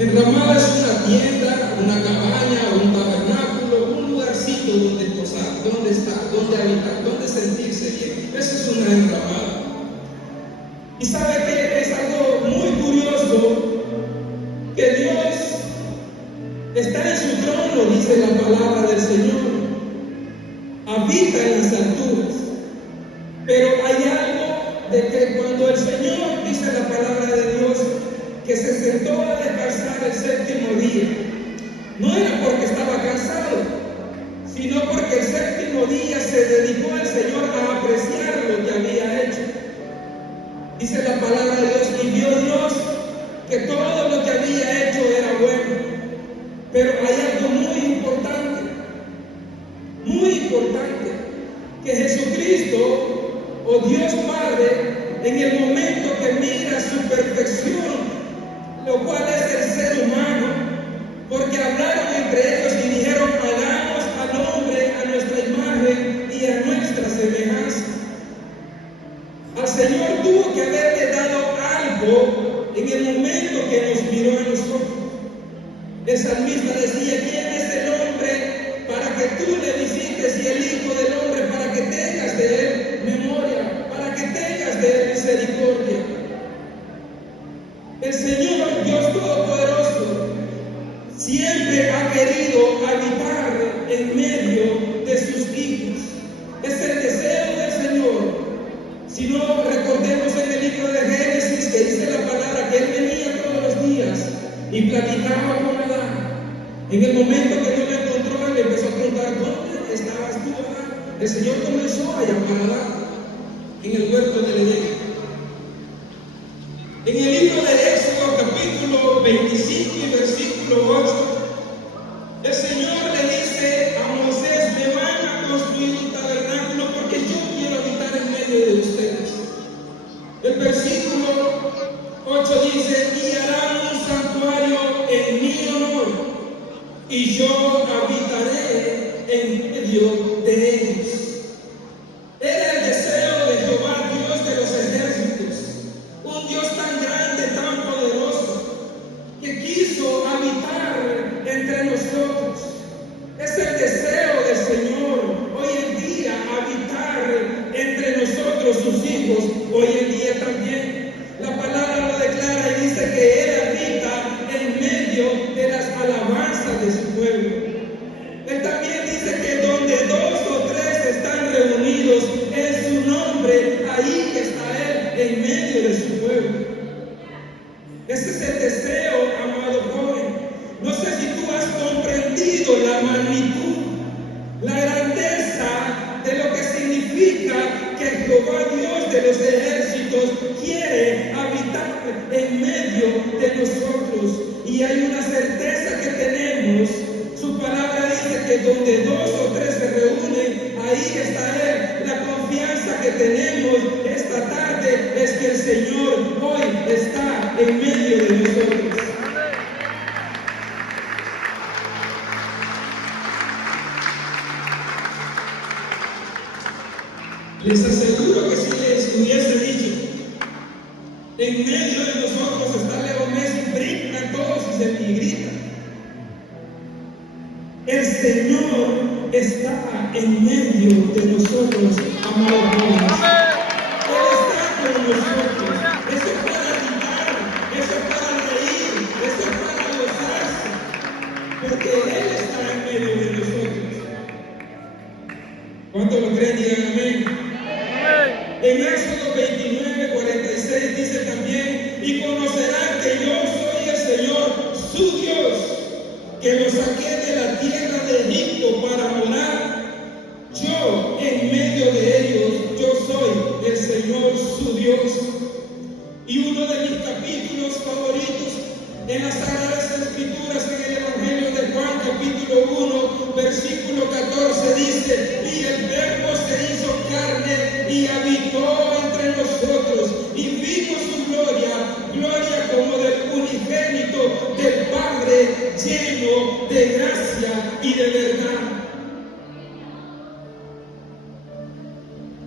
Enramada es una tienda, una cabaña, un tabernáculo, un lugarcito donde posar, donde estar, donde habitar, donde sentirse bien. Eso es una enramada. Y sabe que es algo muy curioso que Dios está en su trono, dice la palabra del Señor. Habita en las alturas. Pero hay algo de que cuando el Señor, dice la palabra de Dios, que se sentó a descansar el séptimo día, no era porque estaba cansado, sino porque el séptimo día se dedicó al Señor a apreciar lo que había hecho. Dice la palabra de Dios, y vio Dios que todo lo que había hecho era bueno. Pero hay algo muy importante, que Jesucristo, o Dios Padre, en el momento que mira su perfección, lo cual es el ser humano, porque hablaron entre ellos y dijeron, hagamos al hombre a nuestra imagen y a nuestra semejanza. Al Señor tuvo que haberle dado algo en el momento que nos miró a nosotros. El salmista decía, ¿quién es el hombre para que tú le visites, y el Hijo del hombre para que tengas de él memoria, para que tengas de él misericordia? El Señor, Dios Todopoderoso, siempre ha querido habitar en medio de sus hijos. Es el deseo del Señor. Si no, recordemos en el libro de Génesis que dice la palabra que Él venía todos los días y platicaba con Adán. En el momento que no le encontró, le empezó a preguntar, ¿dónde estabas tú, Adán? El Señor comenzó a llamar a Adán en el huerto del Edén. En el libro de Éxodo, capítulo 25 y versículo 8, el Señor le dice a Moisés, me van a construir un tabernáculo porque yo quiero habitar en medio de ustedes. El versículo 8 dice, y harán un santuario en mi honor, y yo habitaré en medio de ellos. Era el deseo de Jehová, Dios de los ejércitos, un Dios tan grande, tan poderoso, que quiso habitar entre nosotros. Es el deseo del Señor hoy en día, habitar entre nosotros, sus hijos, hoy en día también. La palabra lo declara y dice que Él habita en medio de las alabanzas de su pueblo. Él también dice que donde dos o tres están reunidos en su nombre, ahí está Él en medio de su pueblo. Ese es el deseo, amado joven. No sé si tú has comprendido la magnitud, la grandeza de lo que significa que Jehová Dios de los ejércitos quiere habitar en medio de nosotros. Y hay una certeza que tenemos. Su palabra dice que donde dos o tres se reúnen, ahí está Él. La confianza que tenemos esta tarde es que el Señor hoy está en medio de nosotros. Les aseguro que si les hubiese dicho, en medio de nosotros está Leo Messi, brincan todos y gritan. El Señor está en medio de nosotros, amados jóvenes. Él está con nosotros. Eso es para gritar, eso es para reír, eso es para gozarse, porque Él está en medio de nosotros. ¿Cuántos lo creen? Digan amén. En Éxodo 29, 46 dice también, y conocerán que yo soy el Señor, su Dios, que los saqué de la tierra de Egipto para morar. Yo en medio de ellos, yo soy el Señor, su Dios. Y uno de mis capítulos favoritos en las Sagradas Escrituras, en el Evangelio de Juan, capítulo 1, versículo 14, dice, y el Verbo se hizo carne y habitó entre nosotros, y vimos su gloria, gloria como del unigénito del Padre, lleno de gracia y de verdad.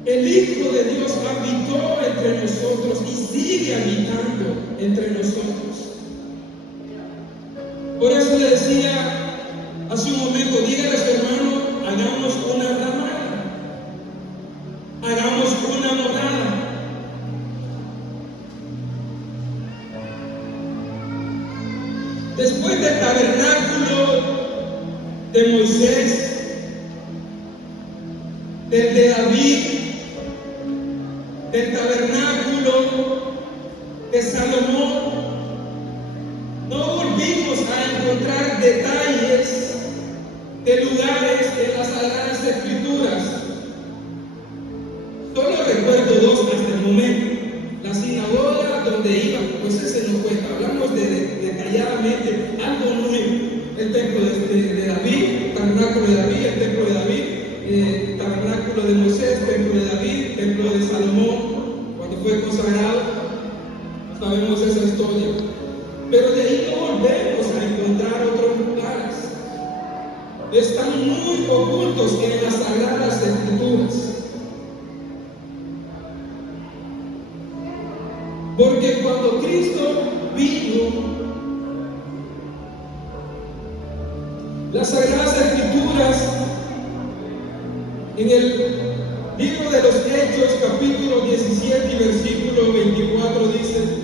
El Hijo de Dios habitó entre nosotros y sigue habitando entre nosotros. Por eso le decía hace un momento, dígale a su hermano, hagamos una ramada, hagamos una morada. Después del tabernáculo de Moisés, del de David, del tabernáculo de Salomón, no volvimos a encontrar detalles de lugares en las Sagradas Escrituras. Solo recuerdo dos hasta el momento. La sinagoga donde iban, pues ese no cuenta. Hablamos detalladamente algo nuevo. El templo de David, el tabernáculo de David, el templo de David, tabernáculo de Moisés, templo de David, templo de Salomón, cuando fue consagrado. Sabemos esa historia. Pero de ahí no volvemos a encontrar otros lugares. Están muy ocultos en las Sagradas Escrituras. Porque cuando Cristo vino, las Sagradas Escrituras, en el libro de los Hechos, capítulo 17 y versículo 24, dice: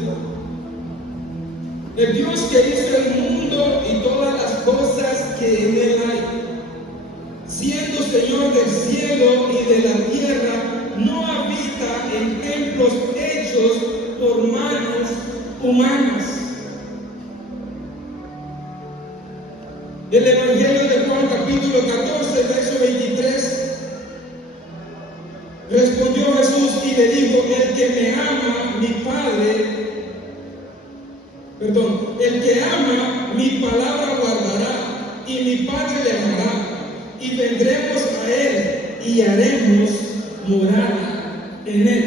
el Dios que hizo el mundo y todas las cosas que en él hay, siendo Señor del cielo y de la tierra, no habita en templos hechos por manos humanas. El Evangelio de Juan, capítulo 14, verso 23, respondió Jesús y le dijo: el que me ama, el que ama mi palabra guardará, y mi Padre le amará, y vendremos a él y haremos morada en él.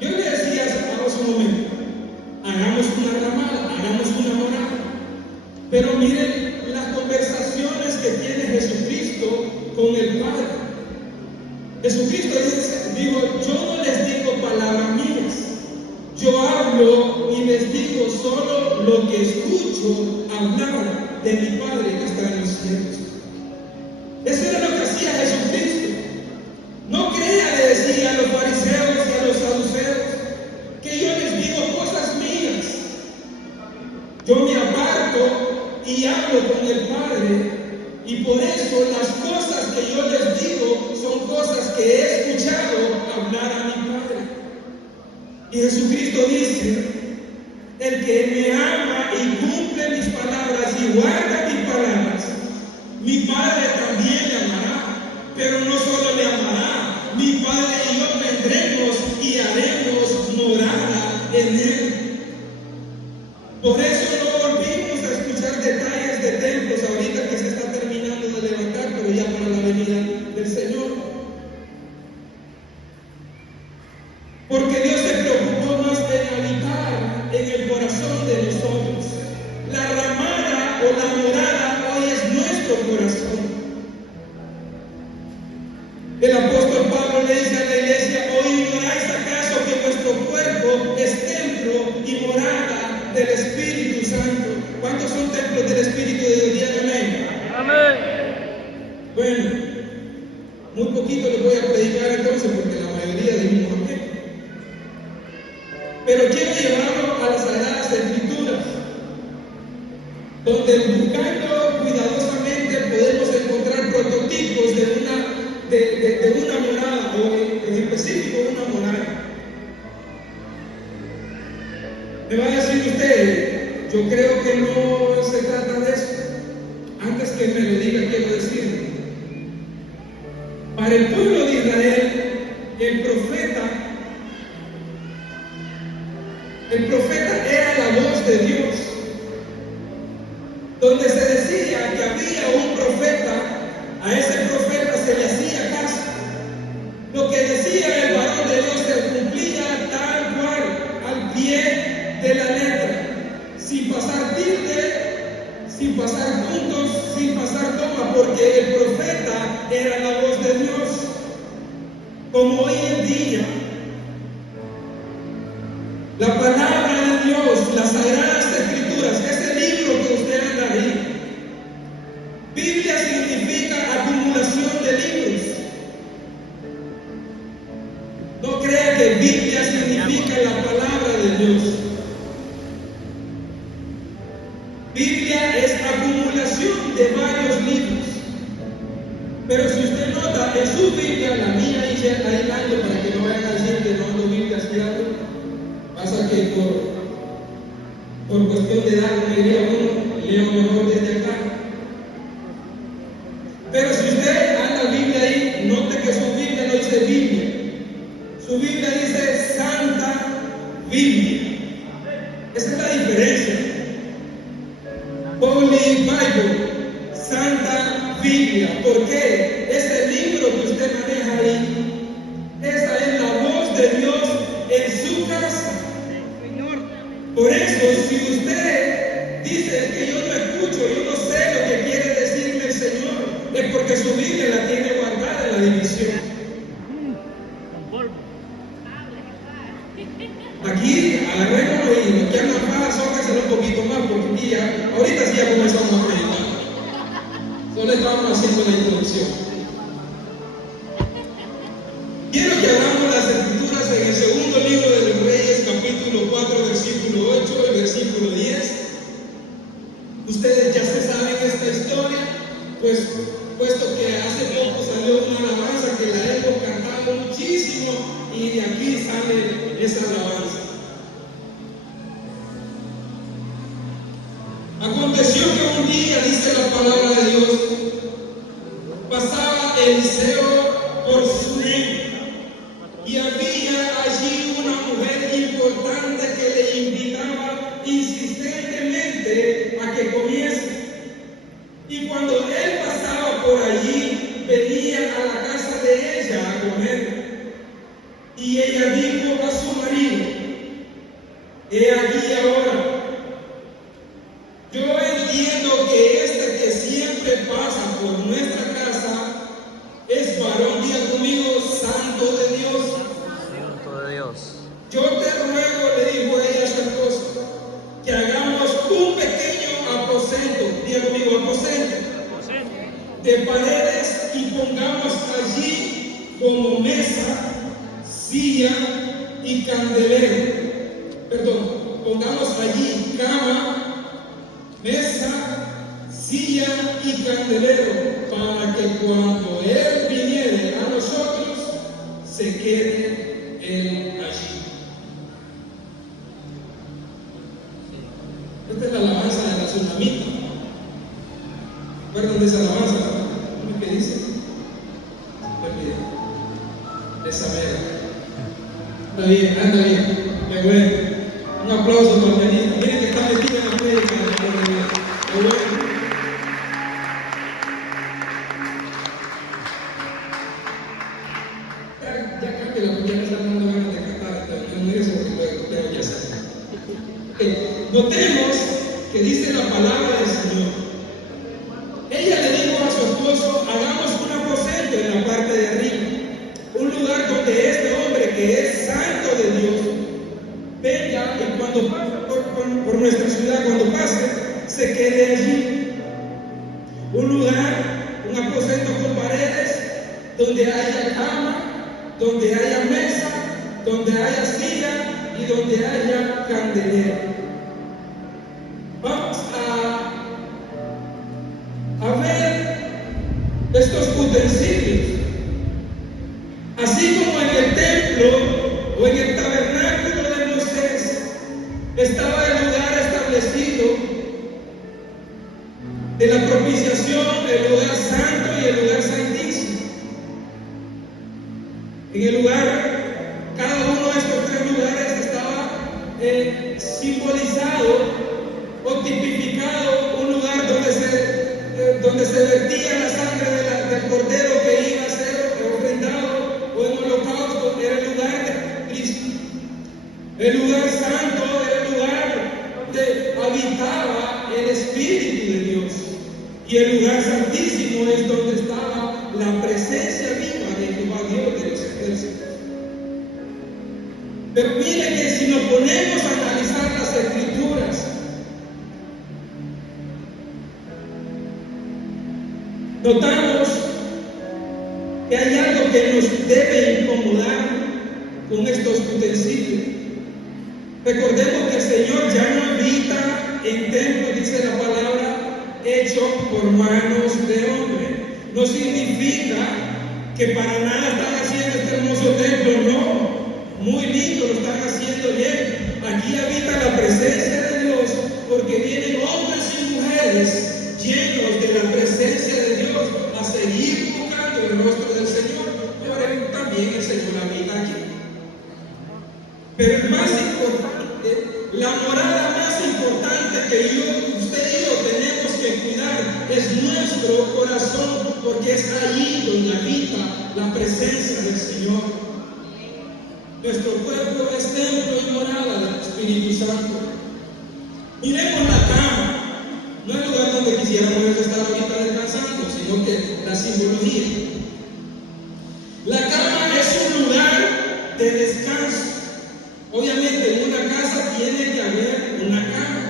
Yo le decía hace un momento, hagamos una ramada, hagamos una morada. Pero miren las conversaciones que tiene Jesucristo con el Padre. Jesucristo dijo: yo no les digo palabras mías, yo hablo y les digo solo lo que escucho hablar de mi Padre que está en los cielos. Eso era lo que hacía Jesucristo. No crea, le decía a los fariseos y a los saduceos, que yo les digo cosas mías. Yo me aparto y hablo con el Padre, y por eso las cosas que yo les digo son cosas que he escuchado hablar a mi Padre. Y Jesucristo dice: el que me ama y cumple mis palabras y guarda mis palabras, mi Padre también le amará. Pero no solo le amará, mi Padre y yo vendremos y haremos morada en él. Por eso no volvimos a escuchar detalles de templos ahorita que se está terminando de levantar, pero ya para la venida del Señor. Porque Dios se preocupó más en habitar en el corazón de nosotros. La ramada o la morada hoy es nuestro corazón. El apóstol Pablo le dice a la iglesia: ¿o ignoráis acaso que vuestro cuerpo es templo y morada del Espíritu Santo? ¿Cuántos son templos del Espíritu de Dios? Digan amén. Amén. Bueno, muy poquito les voy a predicar entonces, porque la mayoría dijimos amén. Pero quiero llevarlo a las Sagradas Escrituras, donde buscando cuidadosamente podemos encontrar prototipos de una morada, o en específico una morada. Me va a decir usted: yo creo que no se trata de eso. Antes que me lo diga, quiero decirlo. Para el pueblo de Israel, el profeta era la voz de Dios. Donde se decía que había un profeta, a ese profeta se le hacía caso. Lo que decía el varón de Dios se cumplía tal cual, al pie de la letra, sin pasar tilde, sin pasar puntos, sin pasar coma, porque el profeta era la voz de Dios. Como hoy en día, la palabra de Dios, las Sagradas Escrituras, ese libro que usted anda es acumulación de varios libros. Pero si usted nota en su Biblia, la mía dice ahí ando, para que no vayan a decir que no ando Biblia estudiando, pasa que por cuestión de edad me diría uno, leo mejor desde acá. Pero si usted anda Biblia ahí, note que su Biblia no dice Biblia, su Biblia dice Santa Biblia. Esa es la diferencia. Holy Bible, Santa Biblia. ¿Por qué? Ese libro que usted maneja ahí, esa es la voz de Dios en su casa. Por eso, si usted dice que yo no escucho, yo no sé lo que quiere decirme el Señor, es porque su Biblia la tiene guardada en la división. Aquí agarrémonos y nos quedan las pajas, sócaselo un poquito más, porque aquí ya, ahorita sí ya comenzamos a predicar. Solo estábamos haciendo la introducción. Quiero que abramos las escrituras en el segundo libro de los Reyes, capítulo 4, versículo 8 y versículo 10. Ustedes ya se saben esta historia, pues puesto que hace poco salió una alabanza que la hemos cantado muchísimo y de aquí sale esa alabanza. Aconteció que un día, dice la palabra de Dios, pasaba Eliseo por Sunem y había allí una mujer importante que le invitaba insistentemente a que comiese. Y cuando él pasaba por allí, venía a la casa de ella a comer. Y ella dijo a su marido: he aquí ahora, yo entiendo que este que siempre pasa por nuestra casa es varón, diga conmigo, santo de Dios. Santo de Dios. Yo te ruego, le dijo ella a su esposo, que hagamos un pequeño aposento, diga conmigo, aposento, de paredes y pongamos allí como mesa, silla y candelero. Perdón, pongamos allí cama, mesa, silla y candelero, para que cuando Él viniere a nosotros, se quede Él allí. Esta es la alabanza de la tsunamita. ¿Recuerdan de esa alabanza? ¿Cómo es que dice? Esa vera. Anda bien, anda bien. Qué bueno. Un aplauso para el ministro. Miren que está metido en la prédica. Qué bueno. Ya cambia la porque ya me están dando ganas de cantar. No es eso pero ya sé. Notemos que dice la palabra del Señor. Ella le dijo a su esposo: hagamos un aposento en la parte de arriba, un lugar donde este hombre que es santo de Dios venga y cuando pase por nuestra ciudad, cuando pase, se quede allí. Un lugar, un aposento con paredes, donde haya cama, donde haya mesa, donde haya silla y donde haya candelero. Vamos a ver estos utensilios. Así como en el templo o en el tabernáculo de Moisés estaba el lugar establecido de la propiciación, el lugar santo y el lugar santísimo. En el lugar, cada uno de estos tres lugares estaba simbolizado o tipificado un lugar donde se vertía la sangre del cordero que iba a ser ofrendado o en holocausto. Era el lugar de Cristo. El lugar santo era el lugar donde habitaba el Espíritu de Dios. Y el lugar santísimo es donde estaba la presencia viva de Jehová Dios de los ejércitos. Pero mire que si nos ponemos a analizar las escrituras, notamos que hay algo que nos debe incomodar con estos utensilios. Recordemos que el Señor ya no habita en templos, dice la palabra, hecho por manos de hombre. No significa que para nada están haciendo este hermoso templo, no. Muy lindo, lo están haciendo bien. Aquí habita la presencia de Dios porque vienen hombres y mujeres llenos de la presencia de Dios a seguir buscando el rostro del Señor. Por eso también el Señor habita aquí. Pero el más importante, la morada más importante que usted y yo tenemos que cuidar es nuestro corazón, porque es allí donde habita la presencia del Señor. Nuestro cuerpo es templo y morada del Espíritu Santo. Miremos la cama, no es el lugar donde quisiéramos estar ahorita descansando, sino que la simbología. La cama es un lugar de descanso. Obviamente en una casa tiene que haber una cama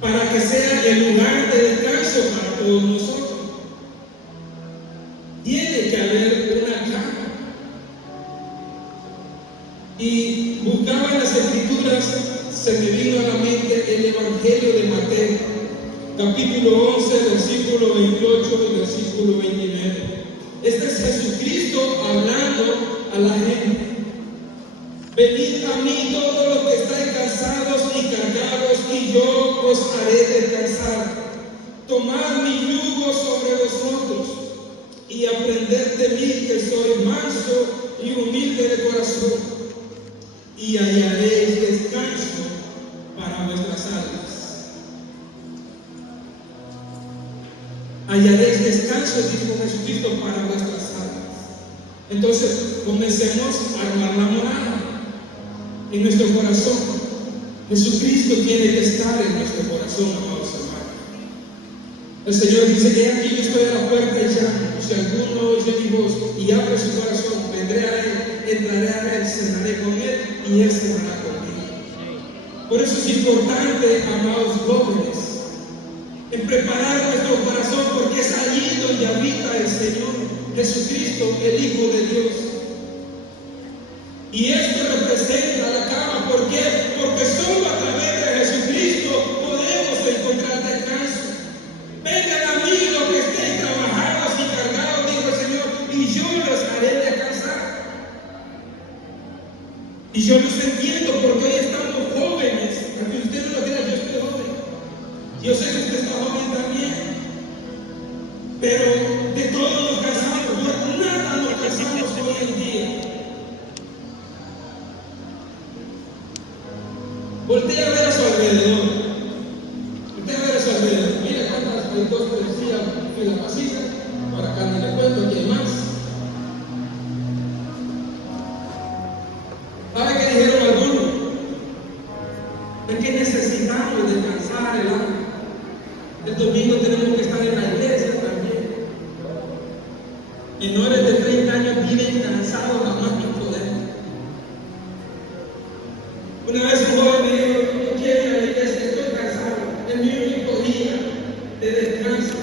para que sea el lugar de descanso para todos nosotros. Tiene que haber una cama. Y buscaba en las Escrituras, se me vino a la mente el Evangelio de Mateo, capítulo 11, versículo 28 y versículo 29. Este es Jesucristo hablando a la gente. Venid a mí todos los que estáis cansados y cargados, y yo os haré descansar. Tomad mi yugo sobre vosotros y aprended de mí, que soy manso y humilde de corazón, y hallaréis descanso para vuestras almas. Hallaréis descanso, dijo Jesucristo, para vuestras almas. Entonces, comencemos a armar la morada en nuestro corazón. Jesucristo tiene que estar en nuestro corazón, amados hermanos. El Señor dice que aquí yo estoy a la puerta y llamo. Si alguno oye mi voz y abre su corazón, vendré a él, entraré a él, cenaré con él y él cenará conmigo. Por eso es importante, amados jóvenes, en preparar nuestro corazón, porque es allí donde habita el Señor Jesucristo, el Hijo de Dios. Y esto representa la cama. ¿Por qué? Porque solo a través de Jesucristo podemos encontrar descanso. Vengan a mí los que estén trabajados y cargados, dijo el Señor, y yo los haré descansar. Y yo los entiendo, porque hoy estamos jóvenes. Aunque usted no lo crea, yo estoy joven. Yo sé que usted está joven también. Pero de todos nos cansamos. Nada nos cansamos hoy en día. Voltea a ver a su alrededor. Voltea a ver a su alrededor. Mira cuántas hay, dos policías en la pasita. Por acá no le cuento, aquí hay más. ¿Sabe qué dijeron algunos? Es que necesitamos descansar el alma. El domingo tenemos que estar en la iglesia también. Menores de 30 años viven cansados a más no poder. Una vez un joven me dijo, no quiero ir a la iglesia, estoy cansado, es mi único día de descanso.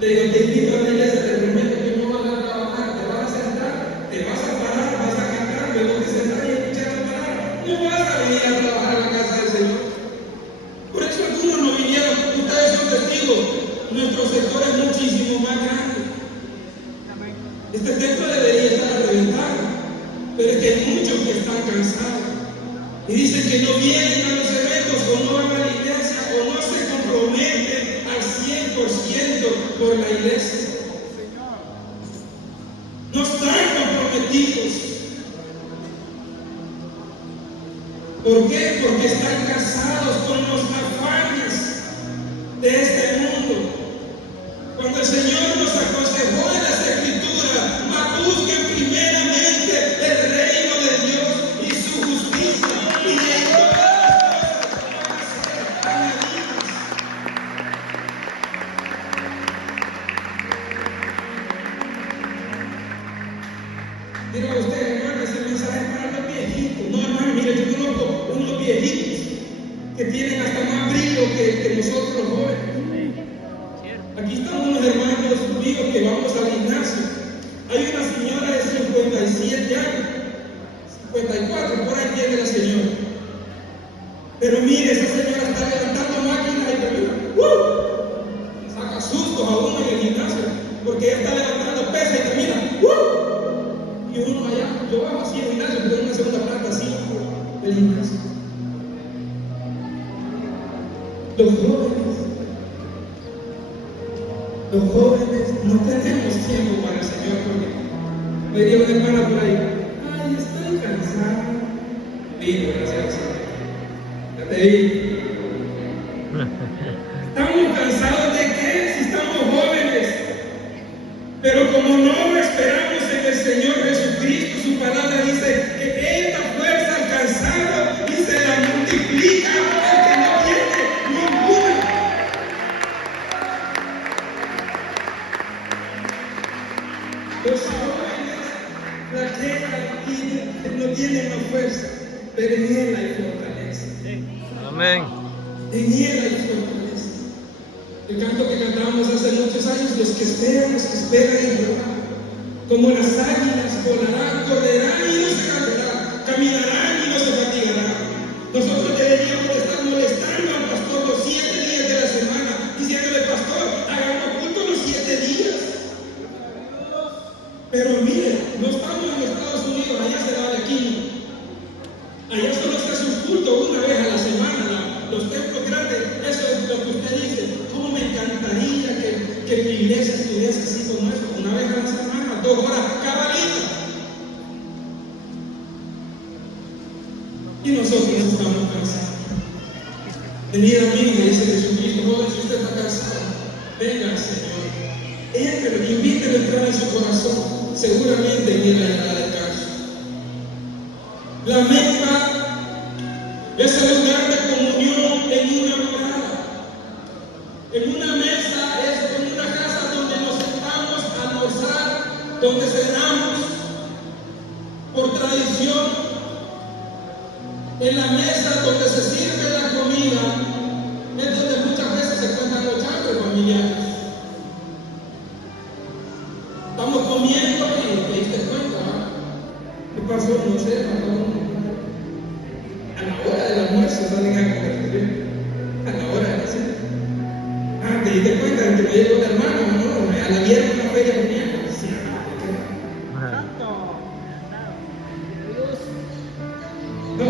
Le digo, te invito a la iglesia, te prometo que no vas a trabajar, te vas a sentar, te vas a parar, vas a cantar, luego te sentarás y escuchar la palabra. No vas a venir a trabajar a la casa del Señor. Por eso algunos no vinieron, ustedes son testigos, nuestro sector es muchísimo más grande. Este templo debería estar a reventar, pero es que hay muchos que están cansados. Y dicen que no vienen a los eventos, o no van a la iglesia, o no se comprometen al 100% por la iglesia. No están comprometidos. ¿Por qué? Porque están casados con los afanes de este mundo. Cuando el Señor nos aconsejó en las Escrituras, busquen primeramente el reino de Dios y su justicia, y de todas las cosas serán añadidas. Diga usted, hermano, ese mensaje es para los viejitos. No, hermano, mire, yo conozco unos viejitos que tienen hasta más brillo que nosotros los jóvenes. Aquí están unos hermanos míos que vamos al gimnasio. Hay una señora de 57 años, 54, por ahí tiene la señora. Pero mire, esa señora está levantando máquinas y digas. Los jóvenes no tenemos tiempo para el Señor porque me dio una hermana por ahí. Ay, estoy cansada. Vino, gracias. Ya te vi. ¿Estamos cansados de qué? Si estamos jóvenes. Pero como no esperamos en el Señor Jesucristo, su palabra dice que esta fuerza al cansado y se la multiplica al que no tiene ninguna. Los jóvenes flaquean y no tienen la fuerza, pero en Él hay fortaleza. Amén. En Él hay fortaleza. El canto que cantábamos hace muchos años, los que esperan en Jehová, como las águilas volarán, correrán y no se cansarán, caminarán y no se fatigarán. Nosotros deberíamos de estar molestando al pastor los 7 días de la semana, diciéndole, pastor, hagamos culto los 7 días. Pero mire, no estamos en Estados Unidos, allá se va de aquí. Allá solo se hace un culto una vez a la semana, los templos grandes, eso es lo que usted dice. ¿Cómo me encantaría que mi iglesia estuviese así como eso? Una vez a la semana, 2 horas cada día. Y nosotros estamos cansados. Venid a mí, me dice Jesucristo, joven, si usted está cansado, venga al Señor. Éntelo, invítelo a entrar en su corazón. Seguramente viene a la descanso. La mesa es el lugar de comunión en una morada. En una mesa es en una casa donde nos sentamos a almorzar, donde cenamos por tradición. En la mesa donde se sirve la comida es donde muchas veces se cuentan los charcos familiares. Estamos comiendo y te diste cuenta, ¿qué pasó? No sé, a la hora del almuerzo salen a comer, a la hora de la cena. Te diste cuenta de que me llegó el hermano, ¿no? A la viernes una feria venía. No,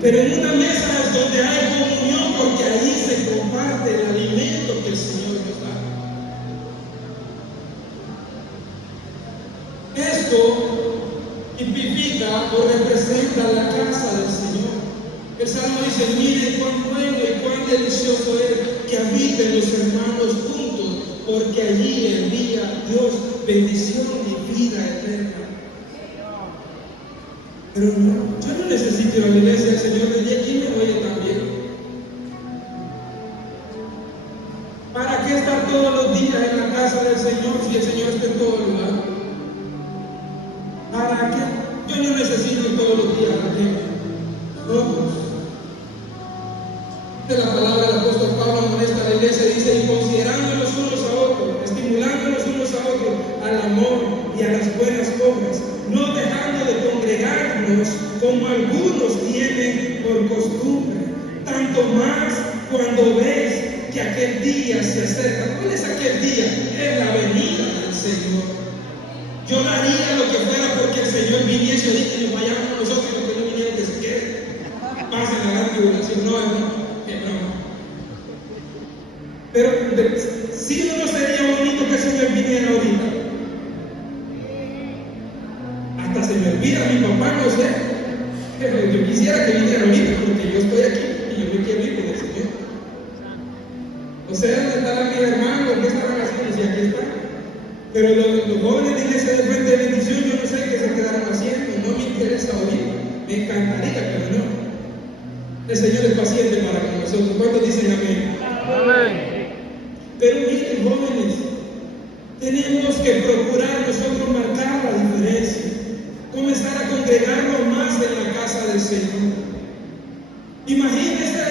pero en una mesa es donde hay comunión, porque ahí se comparte el alimento que el Señor nos da. Esto tipifica o representa la casa del Señor. El Salmo dice, miren cuán bueno y cuán delicioso es que habiten los hermanos juntos, porque allí envía Dios bendición y vida eterna. Pero no, yo no necesito ir a la iglesia del Señor, desde aquí me oye también. ¿Para qué estar todos los días en la casa del Señor si el Señor está en todo lugar? ¿Para qué? Yo no necesito ir todos los días a la iglesia. Todos. De la palabra del apóstol Pablo amonesta a la iglesia, dice, y considerándonos unos a otros, estimulándonos unos a otros al amor y a las buenas obras, no dejando de congregarnos como algunos tienen por costumbre, tanto más cuando ves que aquel día se acerca. ¿Cuál es aquel día? Es la venida del Señor. Yo daría lo que fuera porque el Señor viniese ahorita y nos vayamos nosotros y los que no vinieron que se queden. Pasen la gran tribulación. No. Pero si no sería bonito que el Señor viniera ahorita. Hasta se me olvida mi papá, no sé. Pero yo quisiera que viniera ahorita porque yo estoy aquí y yo me quiero ir con el Señor. O sea, ¿dónde estarán mis hermanos? ¿Qué estarán haciendo? Si aquí están. Pero los jóvenes de iglesia de Fuente de Bendición, yo no sé qué se quedaron haciendo. No me interesa oír. Me encantaría, pero no. El Señor es paciente para con nosotros. ¿Cuántos dicen amén? Amén. Pero miren, jóvenes, tenemos que procurar nosotros marcar la diferencia, comenzar a congregarnos más en la casa del Señor. Imagínense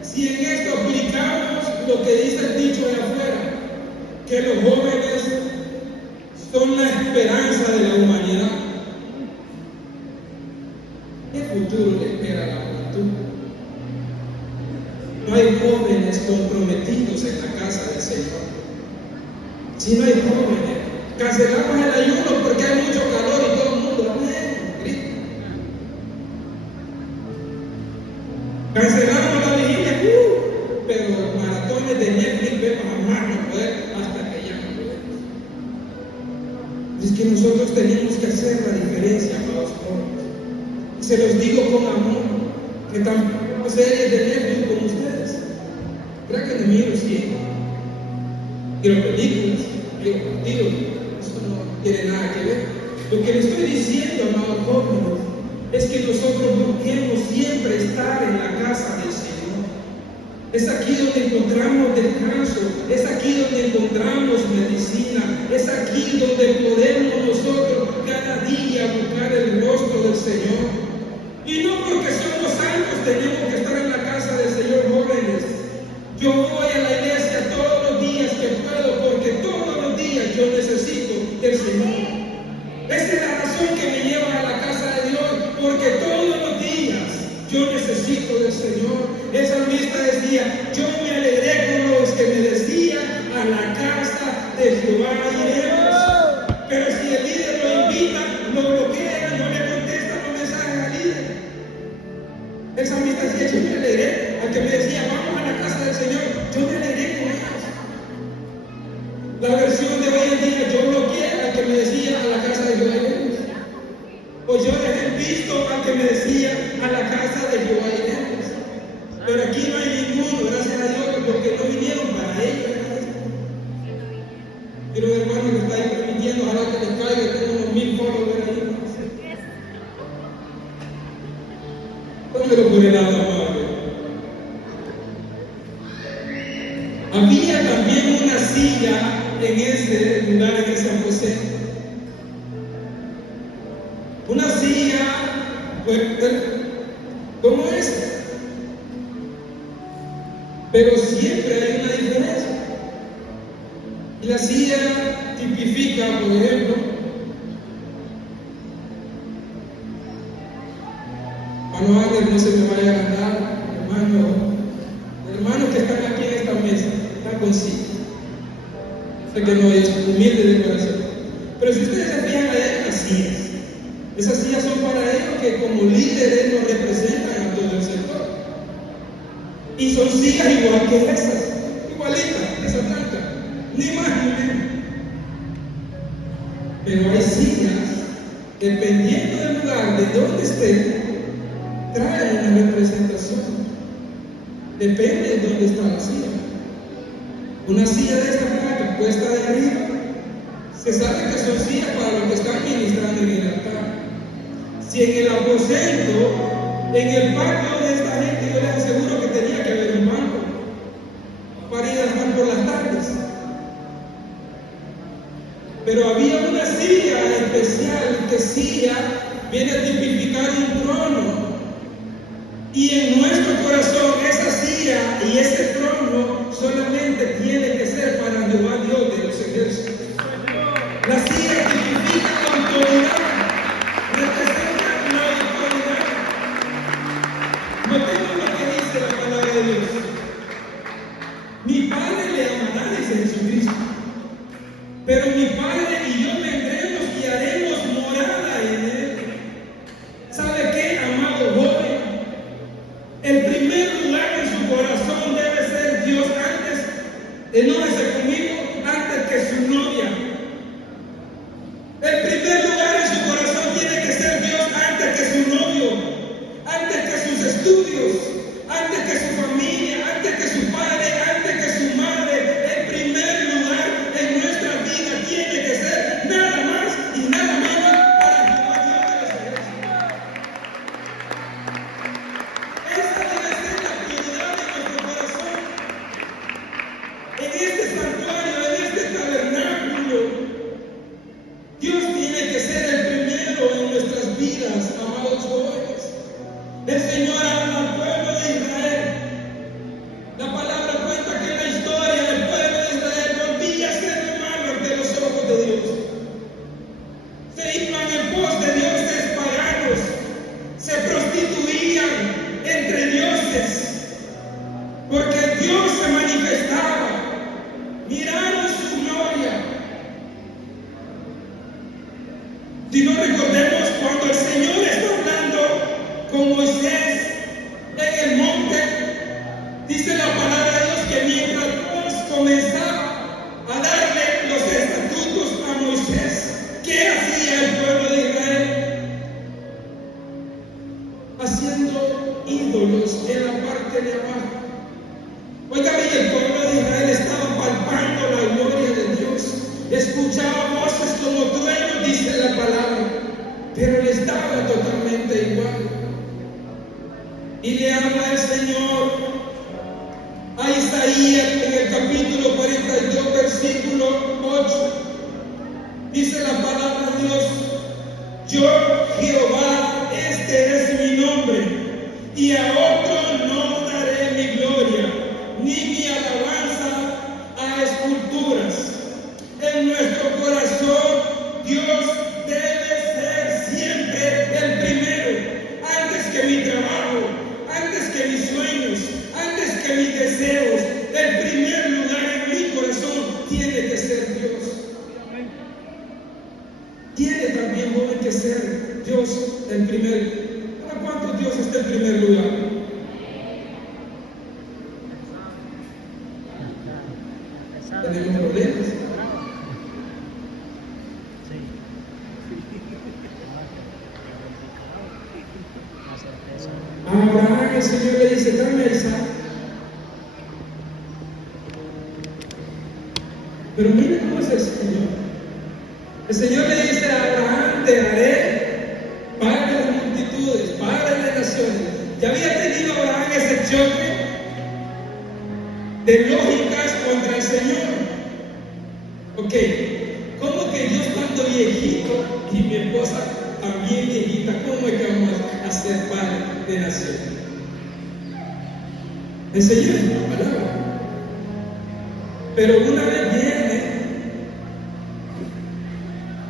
si en esto aplicamos lo que dice el dicho de afuera, que los jóvenes son la esperanza de la humanidad. ¿Qué futuro le espera a la juventud? No hay jóvenes comprometidos en la casa del Señor. Si no hay jóvenes, cancelamos el ayuno porque hay mucho calor y todo el mundo grita. Cancelamos la vigilia, pero maratones de Netflix vemos a más no poder hasta que ya no podemos. Es que nosotros tenemos que hacer la diferencia, amados jóvenes. Y se los digo con amor, que tampoco series de Netflix como ustedes. ¿Verdad que no miro siempre? Quiero películas, quiero partidos, eso no tiene nada que ver. Lo que le estoy diciendo, amados jóvenes, es que nosotros busquemos siempre estar en la casa del Señor. Es aquí donde encontramos descanso, es aquí donde encontramos medicina, es aquí donde podemos nosotros cada día buscar el rostro del Señor. Y no porque somos santos tenemos que estar en la casa del Señor, jóvenes. Yo voy a la iglesia todos los días que puedo, porque todos los días yo necesito del Señor. Esta es la razón que me lleva a la casa de Dios, porque todos los días yo necesito del Señor. El salmista decía, yo me alegré con los que me decían, a la casa de Jehová iremos. Pero si el líder lo invita, lo bloquea, no le contesta los mensajes al líder. El salmista decía, yo me alegré al que me decía, vamos a la casa del Señor, yo me alegré con ellos. La versión de hoy en día, yo bloqueé al que me decía, a la casa de Jehová iremos. O yo dejé visto al que me decía, a la casa de Jehová iremos. Pero aquí no hay ninguno, gracias a Dios, los que no vinieron para ellos. Quiero hermano que está ahí permitiendo, ojalá que les caiga, tengo unos 1000 followers ahí. Póngalo por el lado amable. Había también una silla en ese lugar, en ese aposento. Una silla, pues, como esta. Pero siempre hay una diferencia. Y la silla tipifica, por ejemplo, hermano Ángel, no se me vaya a ganar, hermanos que están aquí en esta mesa, están con silla. Sé que no es humilde de corazón. Pero si ustedes se fijan, hay unas sillas. Esas sillas son para ellos que como líderes nos representan a todo el sector. Y son sillas igual que esas, igualitas, esas blancas, ni más ni menos. Pero hay sillas, dependiendo del lugar, de donde estén, traen una representación. Depende de dónde está la silla. Una silla de esta placa puesta de arriba, se sabe que son sillas para los que están ministrando en el altar. Si en el aposento, en el patio de esta gente, yo les aseguro que tenía que haber un banco para ir a estar por las tardes. Pero había una silla especial, que silla viene a tipificar un trono. Y en nuestro corazón, esa silla y ese trono solamente tiene que ser para Jehová Dios de los ejércitos. La silla tipifica la autoridad, representa la autoridad. Notemos lo que dice la palabra de Dios. Mi Padre le amará, dice Jesucristo. Pero mi Padre y yo vendremos y haremos morada en él. ¿Sabe qué, amado joven? El primer lugar en su corazón debe ser Dios antes, enójese conmigo, antes que su novia. El primer lugar en su corazón tiene que ser Dios antes que su novio, antes que sus estudios, antes que su familia, antes que su padre, antes que su madre. El primer lugar en nuestra vida tiene que ser nada más y nada menos para Jehová Dios de los ejércitos. Esa debe ser la prioridad de nuestro corazón. En este santuario parte de abajo. Óigame, y el pueblo de Israel estaba palpando la gloria de Dios. Escuchaba voces como truenos, dice la palabra, pero le estaba totalmente igual. Y le habla el Señor a Isaías en el capítulo 42, versículo 8. Dice la palabra de Dios: yo, Jehová, este es mi nombre, y a otro no daré mi gloria, ni mi alabanza a esculturas. En nuestro corazón, Dios debe ser siempre el primero, antes que mi trabajo, antes que mis sueños, antes que mis deseos. El primer lugar en mi corazón tiene que ser Dios. Tiene también, joven, que ser Dios el primero. ¿Para cuántos Dios está en primer lugar? Tenemos problemas. A Abraham el Señor le dice: dame a Isaac. Pero mire cómo es el Señor. El Señor le dice a Abraham: te haré padre de multitudes, padre de naciones. Ya había tenido Abraham ese choque de lógicas contra el Señor. Ok, ¿cómo que yo estando viejito y mi esposa también viejita, cómo es que vamos a ser padre de naciones? El Señor es una palabra. Pero una vez viene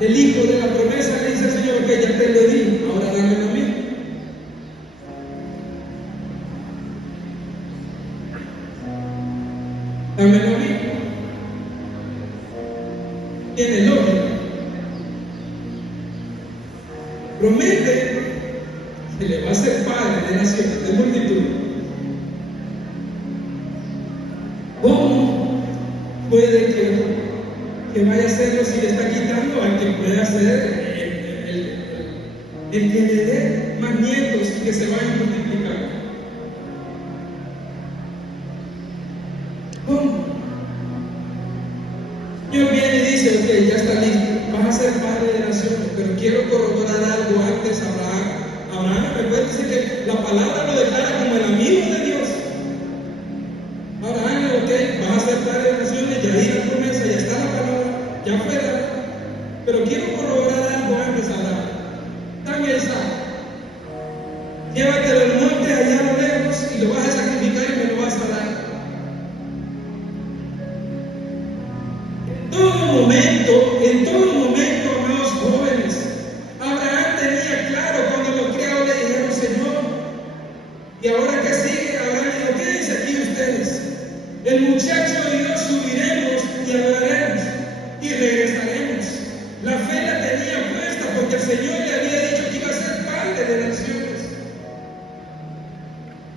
el hijo de la promesa, le dice al Señor: que ya te lo di, ahora dámelo a mí. Dámelo a mí. Tiene lógica. Promete que le va a ser padre de naciones, de multitud. ¿Cómo puede que vaya a hacerlo si le está quitando al que pueda ser el que le dé más nietos y que se vayan multiplicando? ¿Cómo? Dios viene y dice: ok, ya está listo, vas a ser padre de naciones, pero quiero corroborar algo antes. Abraham, recuérdense que la palabra lo declara como el amigo de Dios. Abraham, ok, vas a ser padre de naciones, ya di la promesa, ya está la palabra, ya fue dada. Pero quiero corroborar algo antes, Abraham. Dame a Isaac. Llévatelo al monte allá a lo lejos y lo vas a sacrificar y me lo vas a dar. En todo momento, amados jóvenes, Abraham tenía claro cuando los criados le dijeron: Señor, ¿y ahora qué sigue? Abraham dijo: quédense aquí ustedes. El muchacho y yo subiremos y hablaremos y regresaremos. La fe la tenía puesta porque el Señor le había dicho que iba a ser padre de naciones.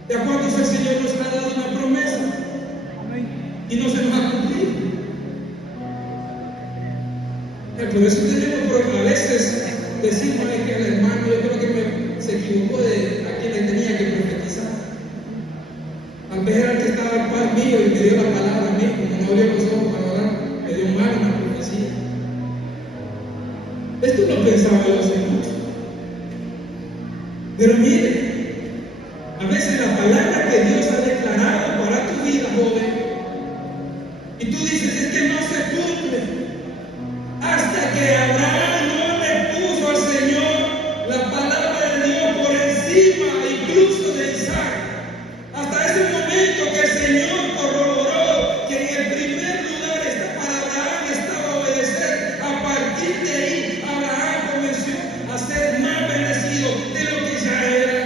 ¿De cuántos el Señor nos ha dado una promesa y no se nos ha cumplido? Por eso tenemos, a veces decimos que el hermano, yo creo que se equivocó de a quien le tenía que profetizar. Tal vez era el que estaba al par mío y me dio la palabra a mí, como no abrió los ojos para orar, me dio mal una profecía. Esto no pensaba yo hace mucho. Pero mire, a veces la palabra que Dios ha declarado para tu vida, joven, y tú dices: es que no se cumple. Hasta que Abraham no le puso al Señor la palabra de Dios por encima incluso de Isaac. Hasta ese momento que el Señor corroboró que en el primer lugar para Abraham estaba obedecer. A partir de ahí, Abraham comenzó a ser más bendecido de lo que ya era.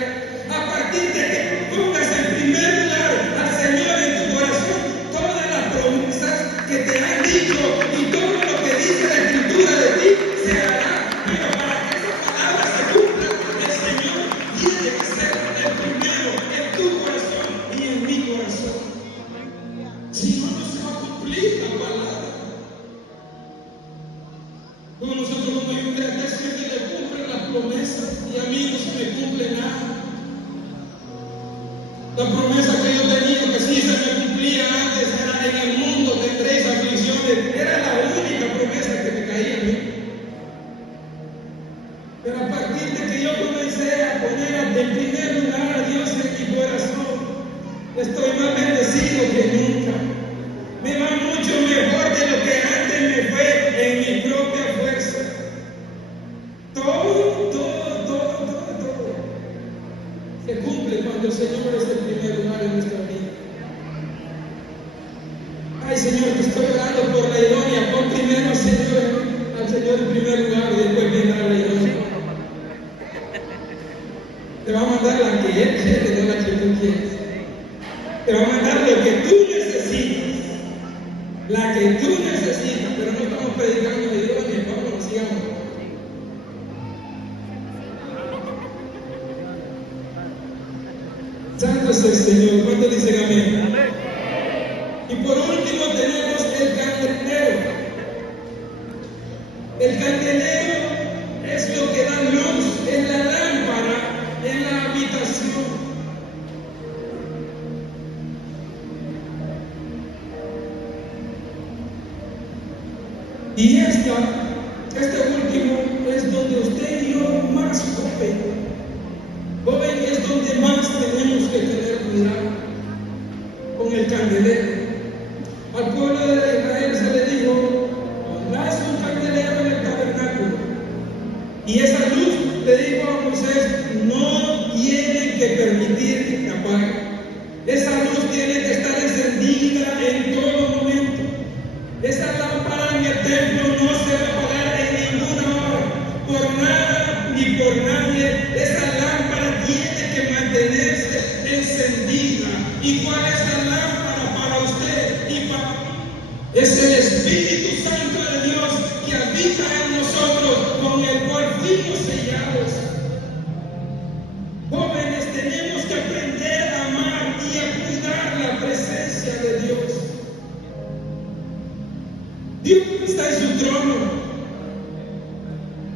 A partir de que pongas en primer lugar al Señor en tu corazón, todas las promesas que te han dicho y todo lo que dice la Escritura de ti se hará. Pero para que esa palabra se cumpla, el Señor tiene que ser el primero en tu corazón y en mi corazón. Si no, no se va a cumplir la palabra. Como nosotros como hay un carácter siempre le cumplen las promesas y a mí no se me cumple nada. La promesa que yo cumplía antes era: en el mundo tendréis aflicciones. Era la única promesa que me caía a mí. Pero a partir de que yo comencé a poner en primer lugar a Dios en mi corazón, estoy más bendecido que nunca. Me va mucho mejor de lo que antes me fue en mi propia fuerza. Todo se cumple cuando el Señor es el primer lugar en nuestra vida. Ay, Señor, te estoy orando por la ironía. Pon primero al Señor en primer lugar y después vendrá la ironía. Te va a mandar la que Él quiere, no la que tú quieres. Te va a mandar lo que tú necesitas. La que tú necesitas, pero no estamos predicando la ironía. Vamos, sigamos. Santo es el Señor. ¿Cuántos dicen amén? Amén. Y por último tenemos el candelero. El candelero es lo que da luz, es la lámpara en la habitación. Y este último es donde usted y yo más joven es donde más tenemos que tener cuidado con el candelero. Al pueblo de Israel se le dijo: pondrás un candelero en el tabernáculo. Y esa luz, le dijo a Moisés, no tiene que permitir que apague. Esa luz tiene que estar encendida en todo momento. Esa lámpara en el templo no se va a apagar en ninguna hora, por nada ni por nadie. Esa lámpara tiene que mantenerse encendida. ¿Y cuál es la lámpara para usted y para mí? Es el Espíritu Santo de Dios que habita en nosotros, con el cual fuimos sellados. Jóvenes, tenemos que aprender a amar y a cuidar la presencia de Dios. Dios está en su trono.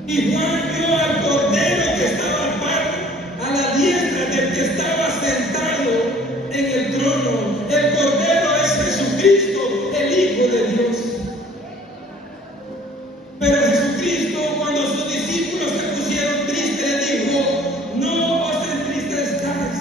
Y Juan vio al Cordero que estaba a la diestra del que estaba sentado en el trono. El Cordero es Jesucristo, el Hijo de Dios. Pero Jesucristo, cuando sus discípulos se pusieron tristes, le dijo: no os entristezcáis.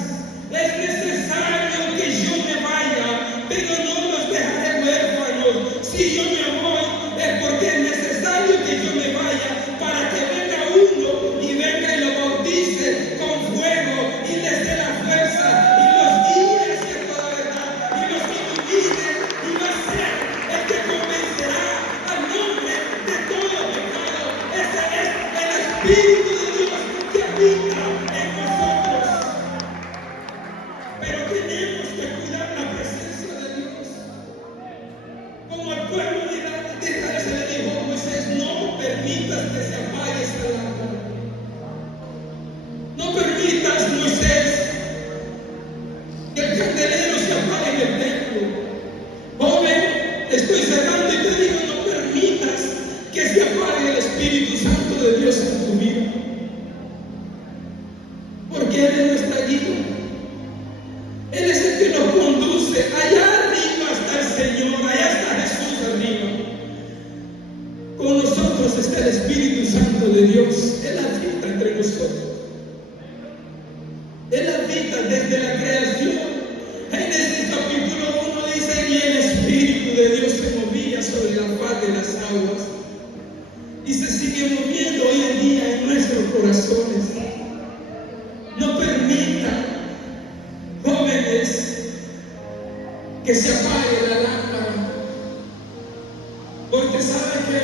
Es necesario que yo me vaya, pero no los dejaré huérfanos. Si yo me voy, es porque es necesario que yo me vaya, para que venga uno y venga y lo bautice con fuego y les dé la fuerza y los guíe hacia toda verdad y los ilumine, y va a ser el que convencerá al hombre de todo pecado. Ese es el Espíritu de Dios que habita en nosotros. Pero tenemos que cuidar la presencia de Dios. Como al pueblo de Israel se le dijo a Moisés: no permitas que se apague esa lámpara. No permitas, Moisés, que el candelero se apague en el templo. Joven, estoy cerrando y te digo: no permitas que se apague el Espíritu Santo de Dios en tu vida. Porque Él es nuestra guía. Él es el que nos conduce. Allá arriba está el Señor, allá está Jesús arriba. Con nosotros está el Espíritu Santo de Dios. Él habita entre nosotros. Él habita desde la creación. Génesis capítulo 1 dice: y el Espíritu de Dios se movía sobre la faz de las aguas. Y se sigue moviendo hoy en día en nuestros corazones. No permita, jóvenes, que se apague la lámpara. Porque sabe que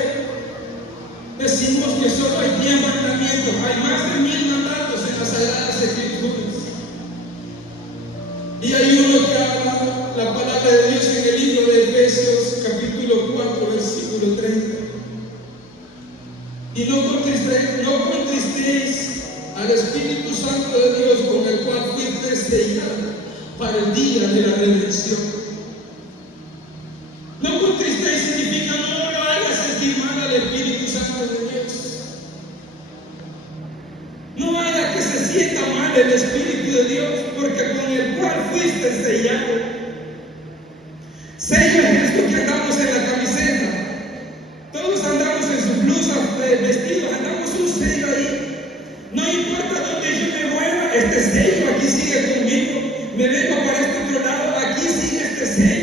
decimos que solo hay 10 mandamientos. Hay más de 1000 mandatos en las Sagradas Escrituras. Y hay uno que habla la palabra de Dios en el libro de Efesios capítulo 4 versículo 30. Y no contristéis al Espíritu Santo de Dios, con el cual fuiste sellado para el día de la redención. No contristéis significa no lo hagas estimar al Espíritu Santo de Dios. No haga que se sienta mal el Espíritu de Dios, porque con el cual fuiste sellado. Sello es esto que andamos en la camiseta. Todos andamos en sus blusas, vestidos, andamos un sello ahí. No importa dónde yo me mueva, este sello aquí sigue conmigo. Me vengo para este otro lado, aquí sigue este sello.